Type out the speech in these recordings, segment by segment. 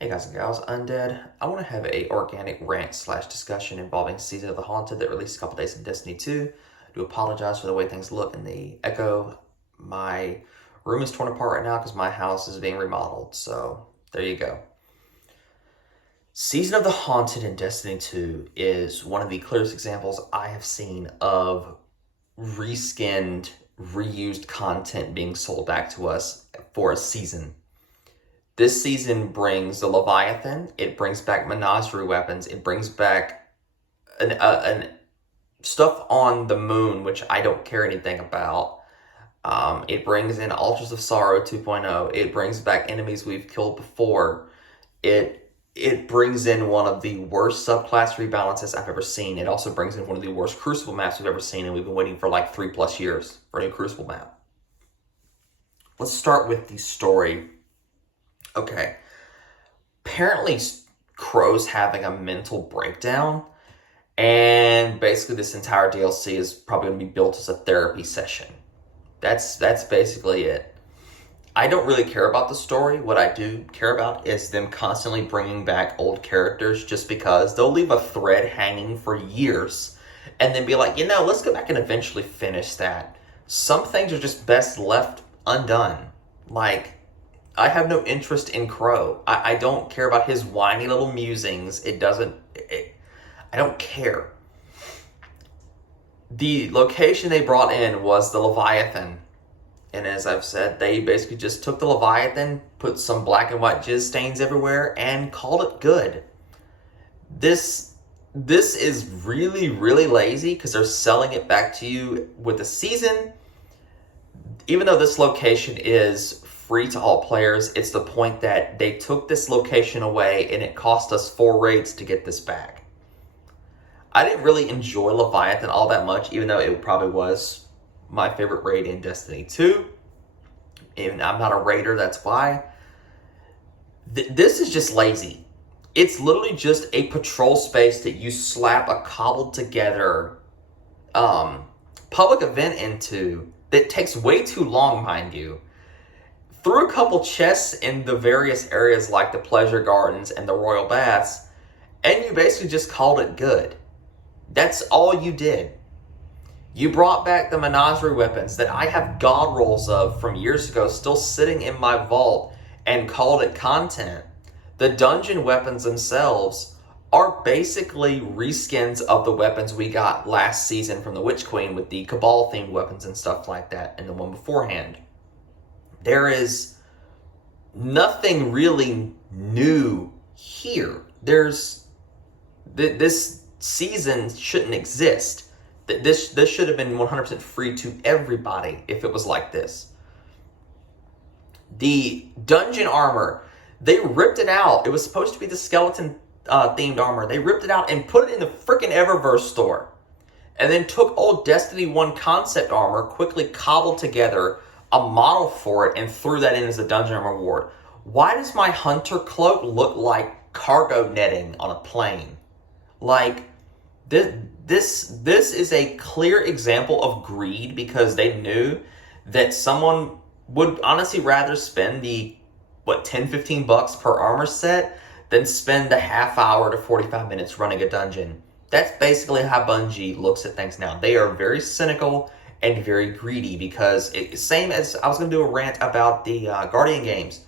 Hey guys and gals, Undead. I want to have a organic rant slash discussion involving Season of the Haunted that released a couple days in Destiny 2. I do apologize for the way things look in the echo. My room is torn apart right now because my house is being remodeled, so there you go. Season of the Haunted in Destiny 2 is one of the clearest examples I have seen of reskinned, reused content being sold back to us for a season. This season brings the Leviathan. It brings back menagerie weapons. It brings back an stuff on the moon, which I don't care anything about. It brings in Altars of Sorrow 2.0. It brings back enemies we've killed before. It brings in one of the worst subclass rebalances I've ever seen. It also brings in one of the worst Crucible maps we've ever seen, and we've been waiting for like 3+ years for a new Crucible map. Let's start with the story. Okay. Apparently, Crow's having a mental breakdown, and basically this entire DLC is probably going to be built as a therapy session. That's basically it. I don't really care about the story. What I do care about is them constantly bringing back old characters just because they'll leave a thread hanging for years and then be like, let's go back and eventually finish that. Some things are just best left undone. Like, I have no interest in Crow. I don't care about his whiny little musings. I don't care. The location they brought in was the Leviathan. And as I've said, they basically just took the Leviathan, put some black and white jizz stains everywhere, and called it good. This is really, really lazy because they're selling it back to you with the season. Even though this location is free to all players, it's the point that they took this location away and it cost us 4 raids to get this back. I didn't really enjoy Leviathan all that much, even though it probably was my favorite raid in Destiny 2. And I'm not a raider, that's why. This is just lazy. It's literally just a patrol space that you slap a cobbled together public event into that takes way too long, mind you. Threw a couple chests in the various areas like the Pleasure Gardens and the Royal Baths, and you basically just called it good. That's all you did. You brought back the menagerie weapons that I have god rolls of from years ago still sitting in my vault and called it content. The dungeon weapons themselves are basically reskins of the weapons we got last season from the Witch Queen with the Cabal themed weapons and stuff like that and the one beforehand. There is nothing really new here. This season shouldn't exist. This should have been 100% free to everybody if it was like this. The dungeon armor, they ripped it out. It was supposed to be the skeleton themed armor. They ripped it out and put it in the freaking Eververse store. And then took old Destiny 1 concept armor, quickly cobbled together a model for it, and threw that in as a dungeon reward. Why does my hunter cloak look like cargo netting on a plane? Like, this is a clear example of greed because they knew that someone would honestly rather spend the, $10-15 per armor set than spend a half hour to 45 minutes running a dungeon. That's basically how Bungie looks at things now. They are very cynical and very greedy because, same as I was going to do a rant about the Guardian games.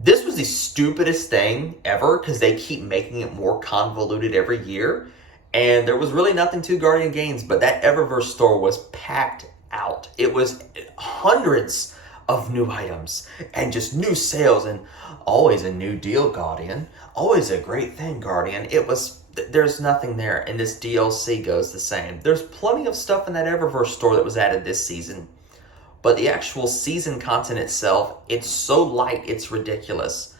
This was the stupidest thing ever because they keep making it more convoluted every year. And there was really nothing to Guardian games, but that Eververse store was packed out. It was hundreds of new items and just new sales and always a new deal, Guardian. Always a great thing, Guardian. There's nothing there, and this DLC goes the same. There's plenty of stuff in that Eververse store that was added this season, but the actual season content itself, it's so light, it's ridiculous.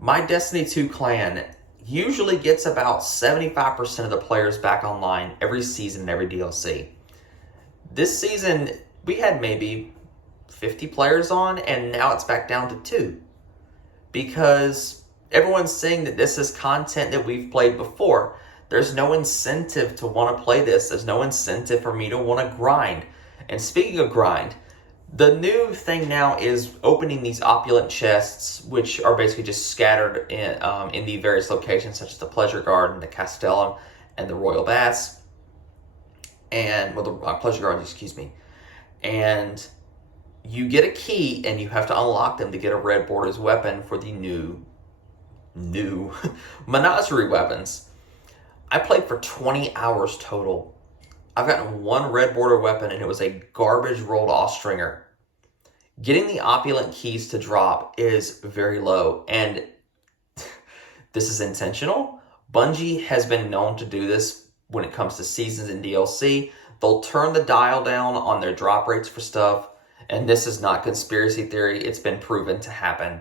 My Destiny 2 clan usually gets about 75% of the players back online every season and every DLC. This season, we had maybe 50 players on, and now it's back down to 2. Because everyone's saying that this is content that we've played before. There's no incentive to want to play this. There's no incentive for me to want to grind. And speaking of grind, The new thing now is opening these opulent chests, which are basically just scattered in the various locations, such as the Pleasure Garden, the Castellum, and the Royal Baths. And, well, the Pleasure Garden, excuse me. And you get a key, and you have to unlock them to get a Red Border's weapon for the new Menagerie weapons. I played for 20 hours total. I've gotten one Red Border weapon, and it was a garbage rolled Austringer. Getting the opulent keys to drop is very low, and this is intentional. Bungie has been known to do this when it comes to seasons and DLC. They'll turn the dial down on their drop rates for stuff, and this is not conspiracy theory. It's been proven to happen.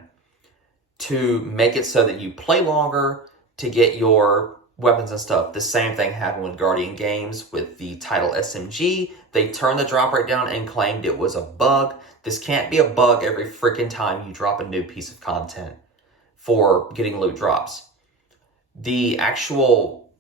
To make it so that you play longer to get your weapons and stuff. The same thing happened with Guardian Games with the Title SMG. They turned the drop rate down and claimed it was a bug. This can't be a bug every freaking time you drop a new piece of content for getting loot drops. The actual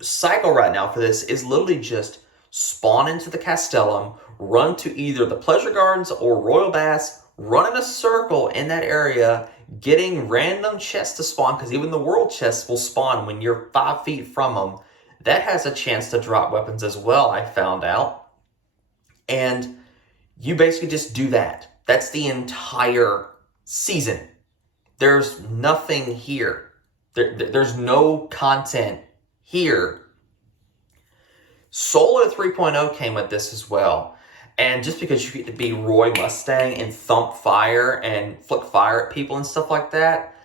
cycle right now for this is literally just spawn into the Castellum, run to either the Pleasure Gardens or Royal Baths, run in a circle in that area, getting random chests to spawn, because even the world chests will spawn when you're 5 feet from them. That has a chance to drop weapons as well, I found out. And you basically just do that. That's the entire season. There's nothing here. There's no content here. Solar 3.0 came with this as well. And just because you get to be Roy Mustang and thump fire and flick fire at people and stuff like that,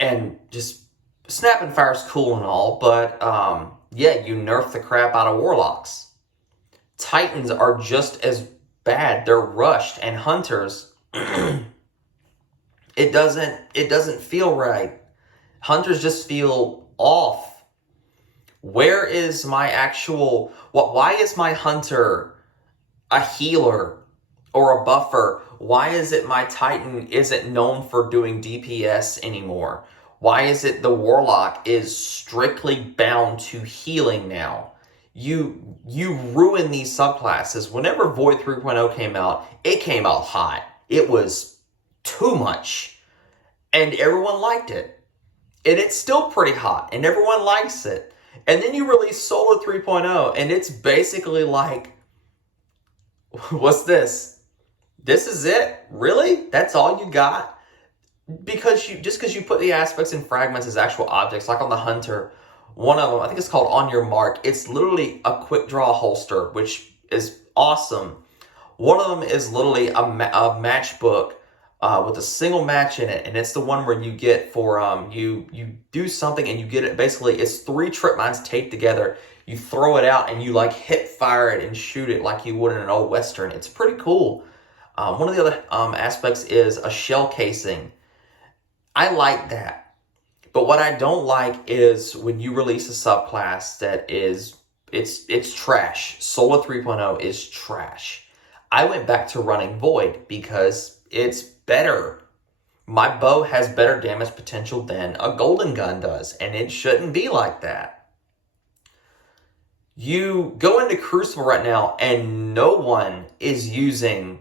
and just snapping fire is cool and all, but yeah, you nerf the crap out of Warlocks. Titans are just as bad. They're rushed, and Hunters, it doesn't feel right. Hunters just feel off. Where is my actual... Why is my Hunter a healer or a buffer? Why is it my Titan isn't known for doing DPS anymore? Why is it the Warlock is strictly bound to healing now? You ruin these subclasses. Whenever Void 3.0 came out, it came out hot. It was too much. And everyone liked it. And it's still pretty hot. And everyone likes it. And then you release Solar 3.0, and it's basically like, what's this? This is it? Really? That's all you got? Because you put the aspects and fragments as actual objects, like on the Hunter, one of them, I think it's called On Your Mark. It's literally a quick draw holster, which is awesome. One of them is literally a matchbook with a single match in it, and it's the one where you get for you do something and you get it. Basically, it's 3 trip mines taped together. You throw it out and you like hip fire it and shoot it like you would in an old Western. It's pretty cool. One of the other aspects is a shell casing. I like that. But what I don't like is when you release a subclass that is, it's trash. Solar 3.0 is trash. I went back to running Void because it's better. My bow has better damage potential than a golden gun does, and it shouldn't be like that. You go into Crucible right now, and no one is using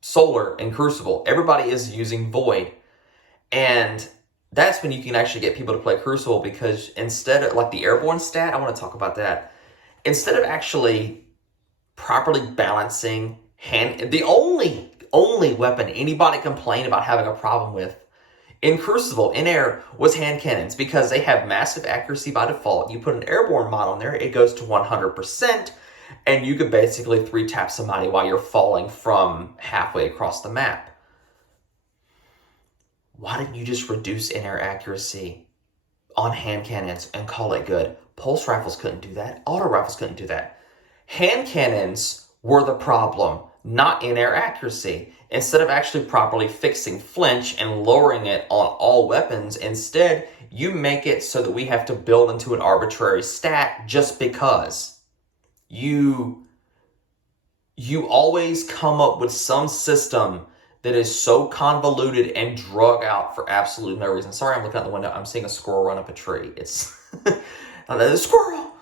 Solar in Crucible. Everybody is using Void. And that's when you can actually get people to play Crucible, because instead of, like, the airborne stat, I want to talk about that. Instead of actually properly balancing the only weapon anybody complained about having a problem with in Crucible, in air, was hand cannons, because they have massive accuracy by default. You put an airborne mod on there, it goes to 100%, and you could basically 3-tap somebody while you're falling from halfway across the map. Why didn't you just reduce in-air accuracy on hand cannons and call it good? Pulse rifles couldn't do that. Auto rifles couldn't do that. Hand cannons were the problem, not in-air accuracy. Instead of actually properly fixing flinch and lowering it on all weapons, instead, you make it so that we have to build into an arbitrary stat just because. You always come up with some system that is so convoluted and drug out for absolutely no reason. Sorry, I'm looking out the window. I'm seeing a squirrel run up a tree. It's a squirrel.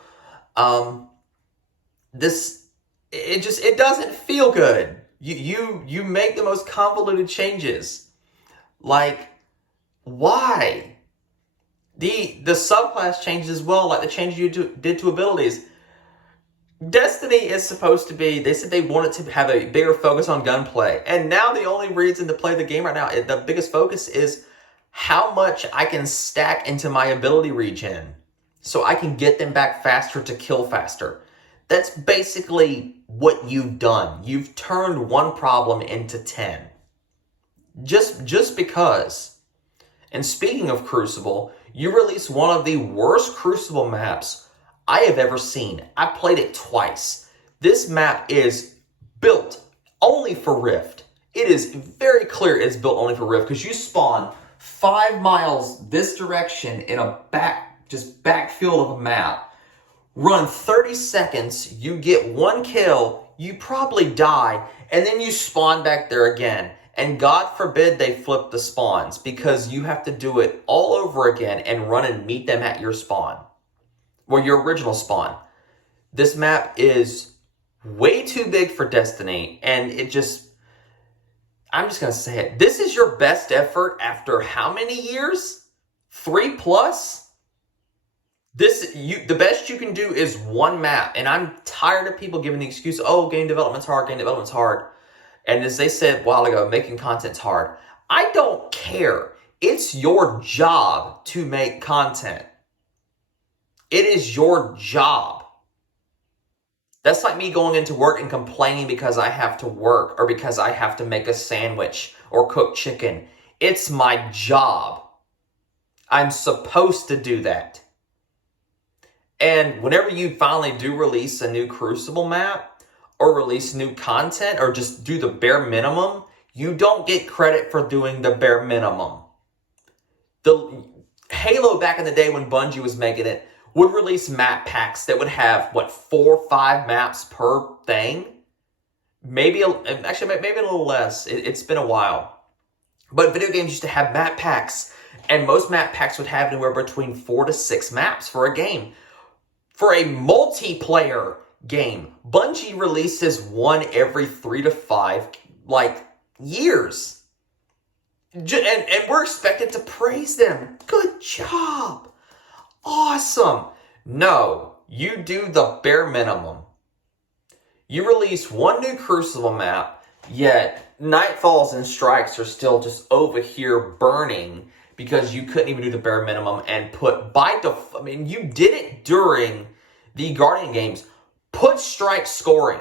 It doesn't feel good. You make the most convoluted changes. Like, why? The subclass changes as well, like the changes you did to abilities. Destiny is supposed to be, they said they wanted to have a bigger focus on gunplay. And now the only reason to play the game right now, the biggest focus is how much I can stack into my ability regen. So I can get them back faster to kill faster. That's basically what you've done. You've turned one problem into 10. Just because. And speaking of Crucible, you released one of the worst Crucible maps I have ever seen. I played it twice. This map is built only for Rift. It is very clear it's built only for Rift because you spawn 5 miles this direction in a backfield of a map. Run 30 seconds, you get 1 kill, you probably die, and then you spawn back there again. And God forbid they flip the spawns because you have to do it all over again and run and meet them at your spawn. Or your original spawn. This map is way too big for Destiny, and I'm just going to say it. This is your best effort after how many years? 3+? The best you can do is one map, and I'm tired of people giving the excuse, oh, game development's hard. And as they said a while ago, making content's hard. I don't care. It's your job to make content. It is your job. That's like me going into work and complaining because I have to work or because I have to make a sandwich or cook chicken. It's my job. I'm supposed to do that. And whenever you finally do release a new Crucible map or release new content or just do the bare minimum, you don't get credit for doing the bare minimum. The Halo back in the day when Bungie was making it would release map packs that would have, 4 or 5 maps per thing? Maybe a little less. It's been a while. But video games used to have map packs, and most map packs would have anywhere between 4 to 6 maps for a game. For a multiplayer game, Bungie releases one every 3 to 5, years. And we're expected to praise them. Good job. Awesome. No, you do the bare minimum. You release one new Crucible map, yet Nightfalls and Strikes are still just over here burning because you couldn't even do the bare minimum and you did it during the Guardian games. Put strike scoring.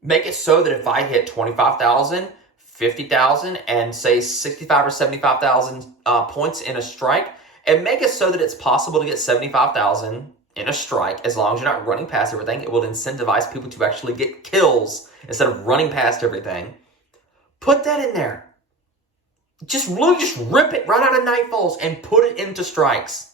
Make it so that if I hit 25,000, 50,000, and say 65 or 75,000 points in a strike, and make it so that it's possible to get 75,000 in a strike as long as you're not running past everything. It will incentivize people to actually get kills instead of running past everything. Put that in there. Just rip it right out of Nightfalls and put it into strikes.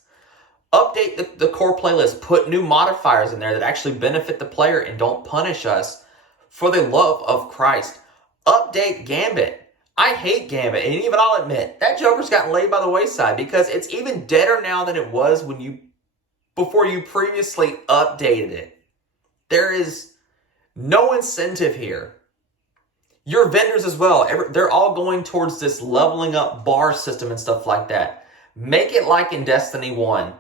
Update the core playlist. Put new modifiers in there that actually benefit the player and don't punish us. For the love of Christ. Update Gambit. I hate Gambit, and even I'll admit, that Joker's gotten laid by the wayside because it's even deader now than it was before you previously updated it. There is no incentive here. Your vendors as well, they're all going towards this leveling up bar system and stuff like that. Make it like in Destiny 1.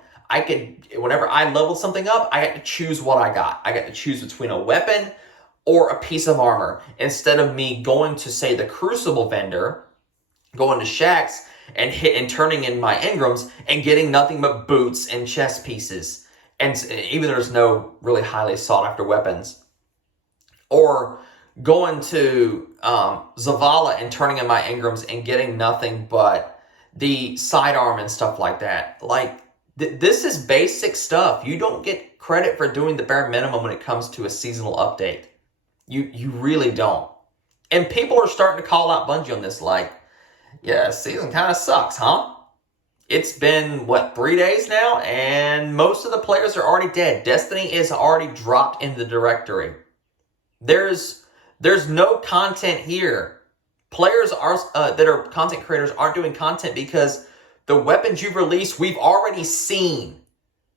Whenever I leveled something up, I had to choose what I got. I got to choose between a weapon or a piece of armor, instead of me going to, say, the Crucible vendor, going to Shaxx, and turning in my Engrams, and getting nothing but boots and chest pieces. And even there's no really highly sought after weapons. Or going to Zavala and turning in my Engrams and getting nothing but the sidearm and stuff like that. This is basic stuff. You don't get credit for doing the bare minimum when it comes to a seasonal update. You really don't. And people are starting to call out Bungie on this, season kind of sucks, huh? It's been, 3 days now? And most of the players are already dead. Destiny is already dropped in the directory. There's no content here. Players that are content creators aren't doing content because the weapons you've released, we've already seen.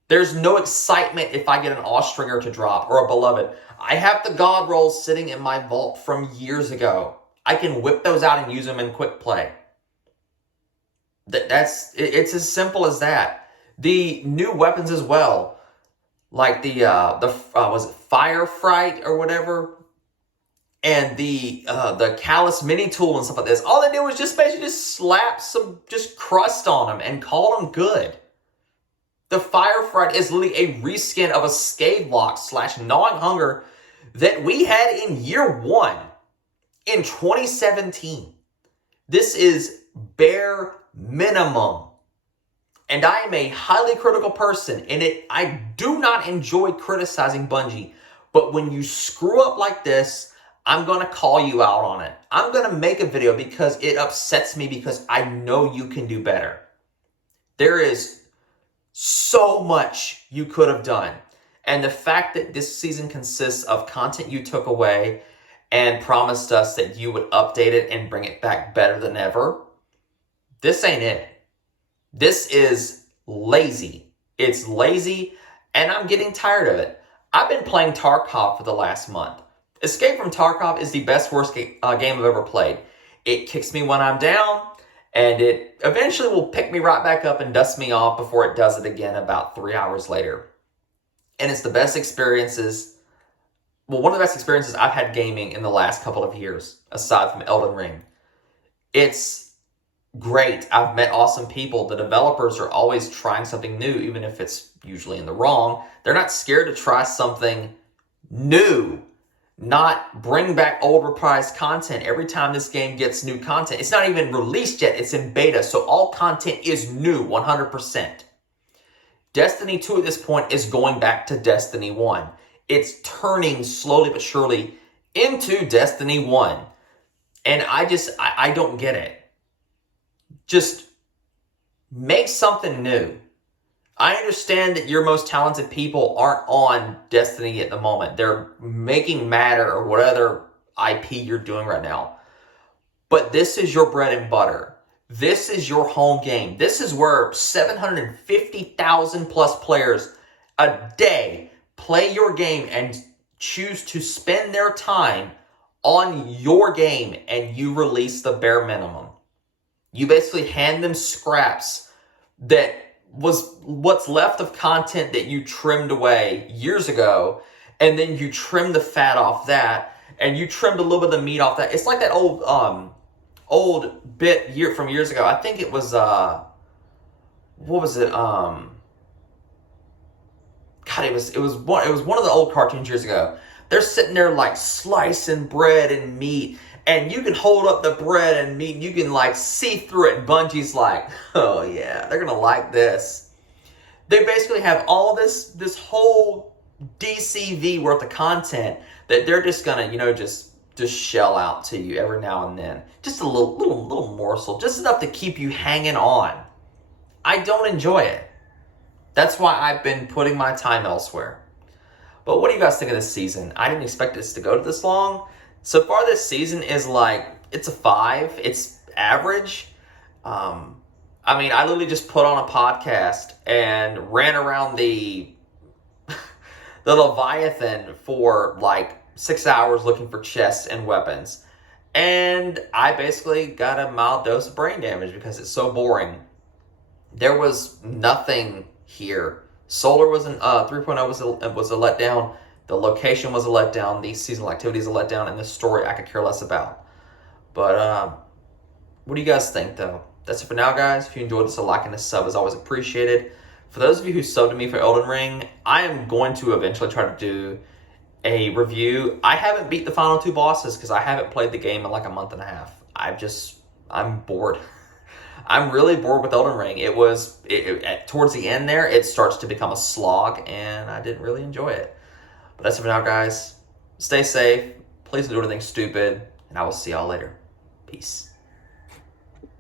There's no excitement if I get an Austringer to drop or a beloved. I have the God rolls sitting in my vault from years ago. I can whip those out and use them in quick play. It's as simple as that. The new weapons as well, like was it Fire Fright or whatever, and the Callus mini tool and stuff like this. All they did was just basically just slap some just crust on them and call them good. The Fire Fright is literally a reskin of a Scathe / Gnawing Hunger that we had in year 1 in 2017. This is bare minimum. And I am a highly critical person, and I do not enjoy criticizing Bungie. But when you screw up like this, I'm going to call you out on it. I'm going to make a video because it upsets me because I know you can do better. There is so much you could have done. And the fact that this season consists of content you took away and promised us that you would update it and bring it back better than ever, this ain't it. This is lazy. It's lazy, and I'm getting tired of it. I've been playing Tarkov for the last month. Escape from Tarkov is the worst game I've ever played. It kicks me when I'm down, and it eventually will pick me right back up and dust me off before it does it again about 3 hours later. And it's the best experiences, one of the best experiences I've had gaming in the last couple of years, aside from Elden Ring. It's great. I've met awesome people. The developers are always trying something new, even if it's usually in the wrong. They're not scared to try something new, not bring back old reprised content every time this game gets new content. It's not even released yet. It's in beta, so all content is new 100%. Destiny 2 at this point is going back to Destiny 1. It's turning slowly but surely into Destiny 1. And I don't get it. Just make something new. I understand that your most talented people aren't on Destiny at the moment. They're making Matter or whatever IP you're doing right now. But this is your bread and butter. This is your home game. This is where 750,000 plus players a day play your game and choose to spend their time on your game, and you release the bare minimum. You basically hand them scraps that was what's left of content that you trimmed away years ago, and then you trim the fat off that, and you trimmed a little bit of the meat off that. It's like that old bit from years ago. I think it was what was it? God, it was one of the old cartoons years ago. They're sitting there like slicing bread and meat, and you can hold up the bread and meat, and you can like see through it. And Bungie's like, oh yeah, they're gonna like this. They basically have all this whole DCV worth of content that they're just gonna, just shell out to you every now and then. Just a little morsel, just enough to keep you hanging on. I don't enjoy it. That's why I've been putting my time elsewhere. But what do you guys think of this season? I didn't expect this to go this long. So far this season is it's a 5. It's average. I literally just put on a podcast and ran around the Leviathan for 6 hours looking for chests and weapons. And I basically got a mild dose of brain damage because it's so boring. There was nothing here. Solar was 3.0 was a letdown. The location was a letdown. The seasonal activity is a letdown, and the story I could care less about. But what do you guys think, though? That's it for now, guys. If you enjoyed this, a like and a sub is always appreciated. For those of you who subbed to me for Elden Ring, I am going to eventually try to do a review. I haven't beat the final 2 bosses because I haven't played the game in a month and a half. I'm bored. I'm really bored with Elden Ring. Towards the end there, it starts to become a slog, and I didn't really enjoy it. But that's it for now, guys. Stay safe. Please don't do anything stupid, and I will see y'all later. Peace.